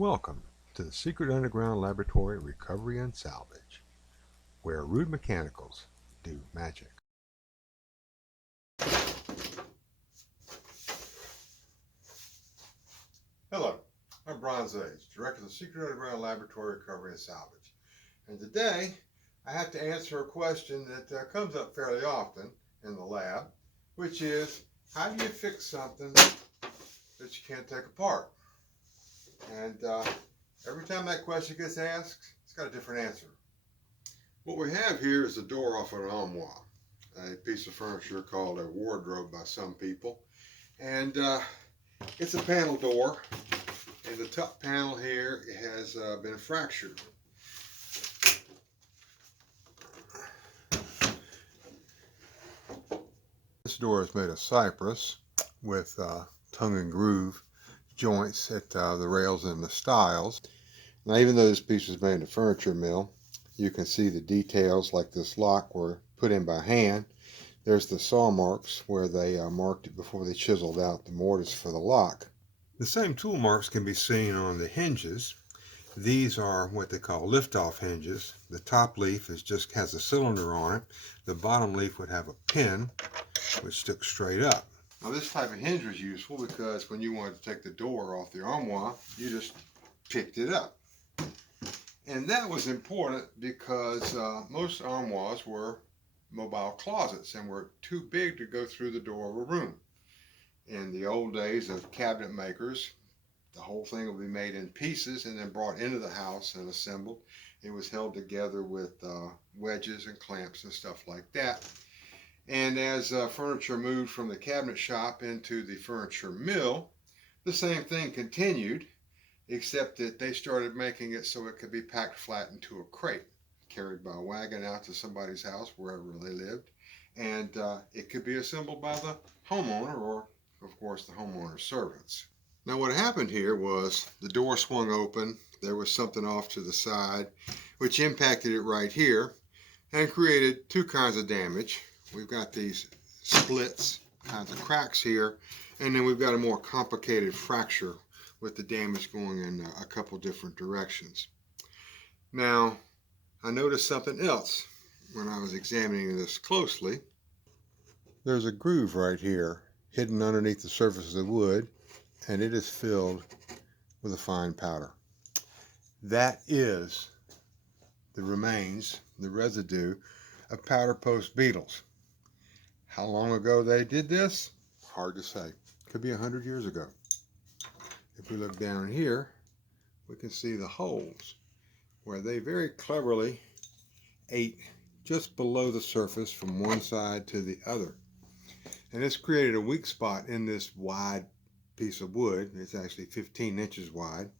Welcome to the Secret Underground Laboratory Recovery and Salvage, where rude mechanicals do magic. Hello, I'm Bronze Age, Director of the Secret Underground Laboratory Recovery and Salvage. And today, I have to answer a question that comes up fairly often in the lab, which is, how do you fix something that you can't take apart? And every time that question gets asked, it's got a different answer. What we have here is a door off an armoire, a piece of furniture called a wardrobe by some people. And it's a panel door, and the top panel here has been fractured. This door is made of cypress with tongue and groove joints at the rails and the stiles. Now, even though this piece was made in a furniture mill, you can see the details, like this lock were put in by hand. There's the saw marks where they marked it before they chiseled out the mortise for the lock. The same tool marks can be seen on the hinges. These are what they call lift-off hinges. The top leaf just has a cylinder on it. The bottom leaf would have a pin which sticks straight up. Now, this type of hinge was useful because when you wanted to take the door off the armoire, you just picked it up. And that was important because most armoires were mobile closets and were too big to go through the door of a room. In the old days of cabinet makers, the whole thing would be made in pieces and then brought into the house and assembled. It was held together with wedges and clamps and stuff like that. And as furniture moved from the cabinet shop into the furniture mill, the same thing continued, except that they started making it so it could be packed flat into a crate, carried by a wagon out to somebody's house, wherever they lived, and it could be assembled by the homeowner or, of course, the homeowner's servants. Now, what happened here was the door swung open, there was something off to the side, which impacted it right here and created two kinds of damage. We've got these splits, kinds of cracks here, and then we've got a more complicated fracture with the damage going in a couple different directions. Now, I noticed something else when I was examining this closely. There's a groove right here hidden underneath the surface of the wood, and it is filled with a fine powder. That is the remains, the residue of powder post beetles. How long ago they did this? Hard to say. Could be 100 years ago. If we look down here, we can see the holes where they very cleverly ate just below the surface from one side to the other. And it's created a weak spot in this wide piece of wood. It's actually 15 inches wide.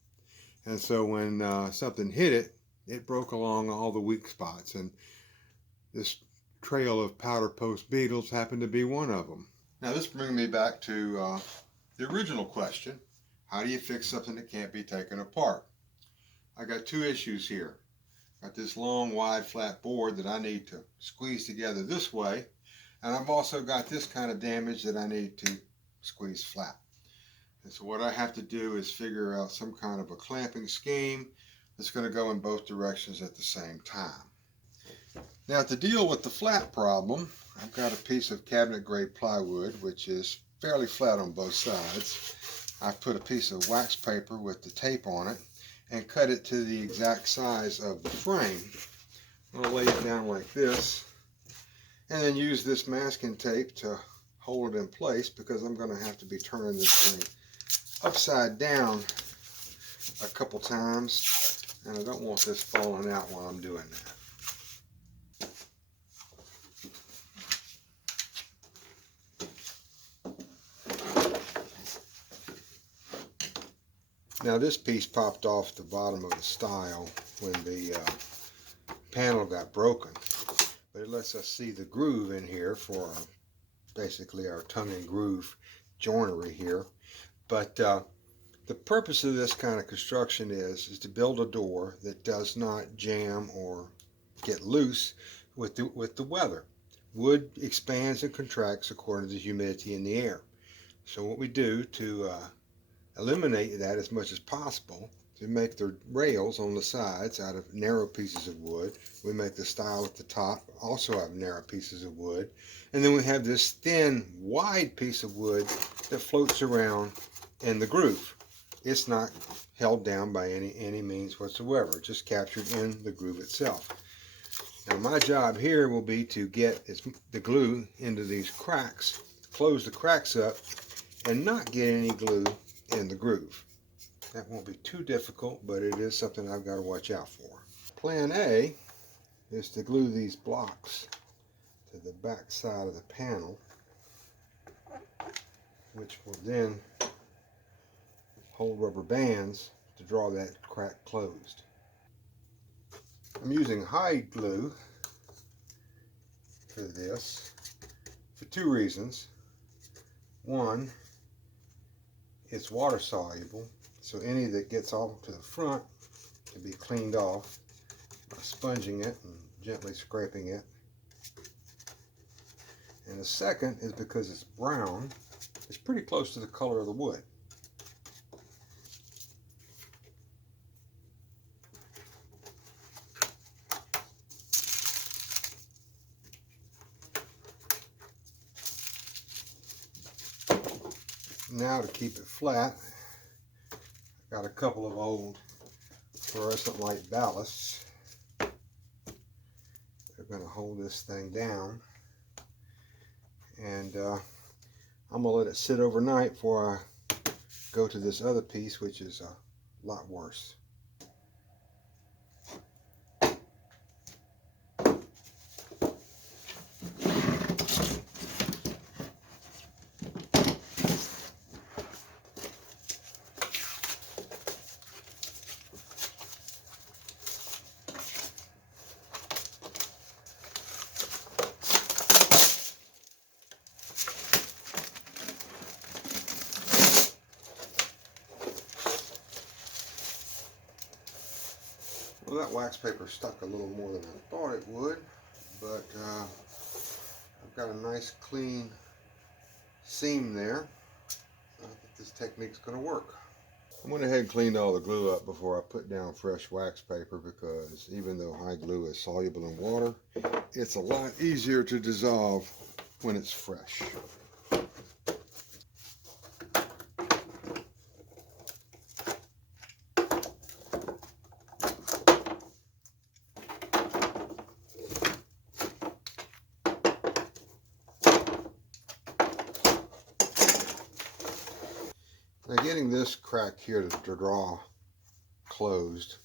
And so when something hit it, it broke along all the weak spots. And this trail of powder post beetles happened to be one of them. Now, this brings me back to the original question: how do you fix something that can't be taken apart? I got two issues here. Got this long, wide, flat board that I need to squeeze together this way, and I've also got this kind of damage that I need to squeeze flat. And so what I have to do is figure out some kind of a clamping scheme that's going to go in both directions at the same time. Now, to deal with the flat problem, I've got a piece of cabinet grade plywood which is fairly flat on both sides. I've put a piece of wax paper with the tape on it and cut it to the exact size of the frame. I'm going to lay it down like this and then use this masking tape to hold it in place, because I'm going to have to be turning this thing upside down a couple times, and I don't want this falling out while I'm doing that. Now, this piece popped off the bottom of the stile when the panel got broken, but it lets us see the groove in here for basically our tongue and groove joinery here. But the purpose of this kind of construction is to build a door that does not jam or get loose with the weather. Wood expands and contracts according to the humidity in the air. So what we do to eliminate that as much as possible to make the rails on the sides out of narrow pieces of wood. We make the stile at the top also out of narrow pieces of wood. And then we have this thin, wide piece of wood that floats around in the groove. It's not held down by any means whatsoever. It's just captured in the groove itself. Now my job here will be to get the glue into these cracks, close the cracks up, and not get any glue in the groove. That won't be too difficult, but it is something I've got to watch out for. Plan A is to glue these blocks to the back side of the panel, which will then hold rubber bands to draw that crack closed. I'm using hide glue for this for two reasons. One, it's water soluble, so any that gets off to the front can be cleaned off by sponging it and gently scraping it. And the second is because it's brown, it's pretty close to the color of the wood. Now to keep it flat, I've got a couple of old fluorescent light ballasts. They're going to hold this thing down. And I'm going to let it sit overnight before I go to this other piece, which is a lot worse. Well, that wax paper stuck a little more than I thought it would, but I've got a nice clean seam there. I think this technique's going to work. I went ahead and cleaned all the glue up before I put down fresh wax paper, because even though hide glue is soluble in water, it's a lot easier to dissolve when it's fresh. Now getting this crack here to draw closed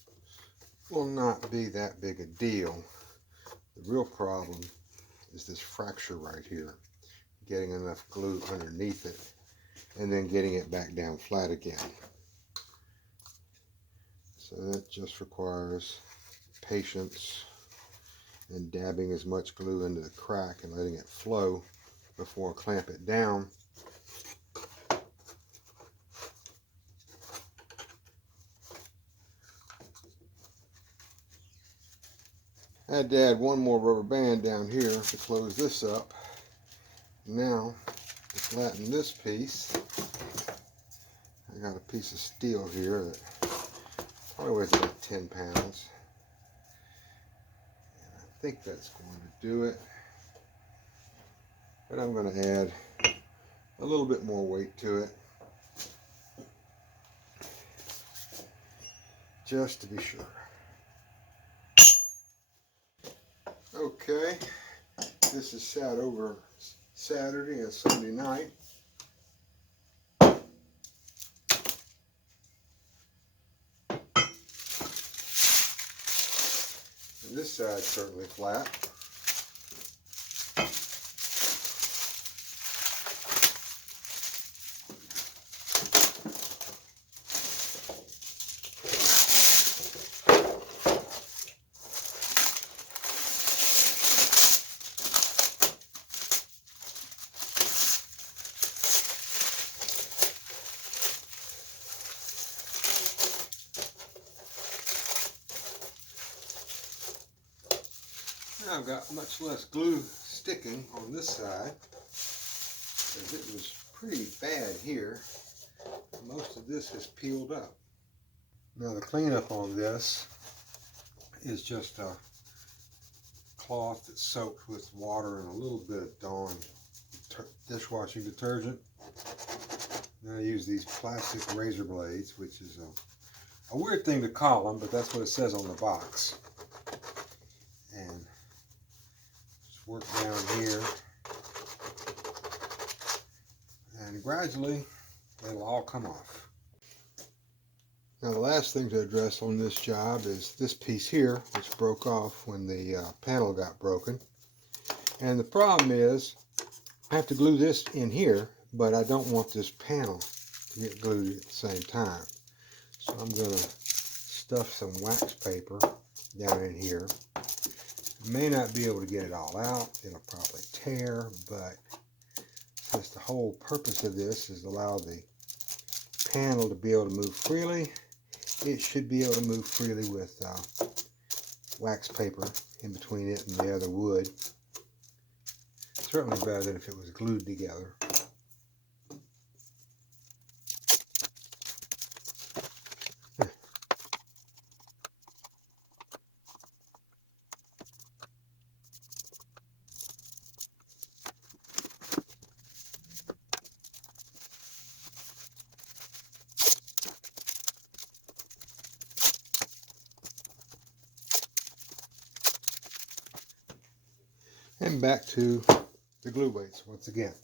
will not be that big a deal. The real problem is this fracture right here. Getting enough glue underneath it and then getting it back down flat again. So that just requires patience and dabbing as much glue into the crack and letting it flow before I clamp it down. I had to add one more rubber band down here to close this up. Now, to flatten this piece, I got a piece of steel here that probably weighs about 10 pounds. And I think that's going to do it. But I'm going to add a little bit more weight to it, just to be sure. Okay, this is sat over Saturday and Sunday night. And this side's certainly flat. I've got much less glue sticking on this side, because it was pretty bad here. Most of this has peeled up. Now the cleanup on this is just a cloth that's soaked with water and a little bit of Dawn dishwashing detergent. Then I use these plastic razor blades, which is a weird thing to call them, but that's what it says on the box. And just work down here, and gradually it'll all come off. Now the last thing to address on this job is this piece here, which broke off when the panel got broken. And the problem is I have to glue this in here, but I don't want this panel to get glued at the same time. So I'm going to stuff some wax paper down in here. I may not be able to get it all out. It'll probably tear, but since the whole purpose of this is to allow the panel to be able to move freely, it should be able to move freely with wax paper in between it and the other wood. Certainly better than if it was glued together. And back to the glue weights once again.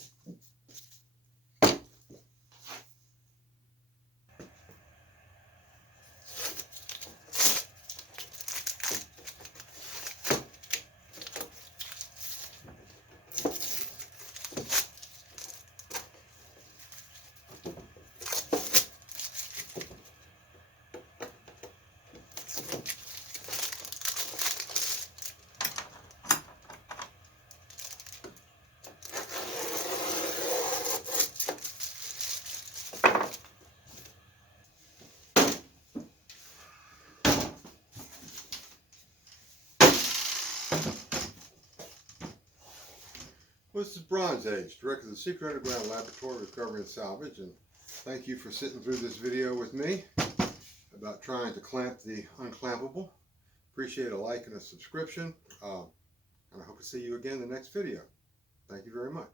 Well, this is Bronze Age, director of the Secret Underground Laboratory Recovery and Salvage, and thank you for sitting through this video with me about trying to clamp the unclampable. Appreciate a like and a subscription, and I hope to see you again in the next video. Thank you very much.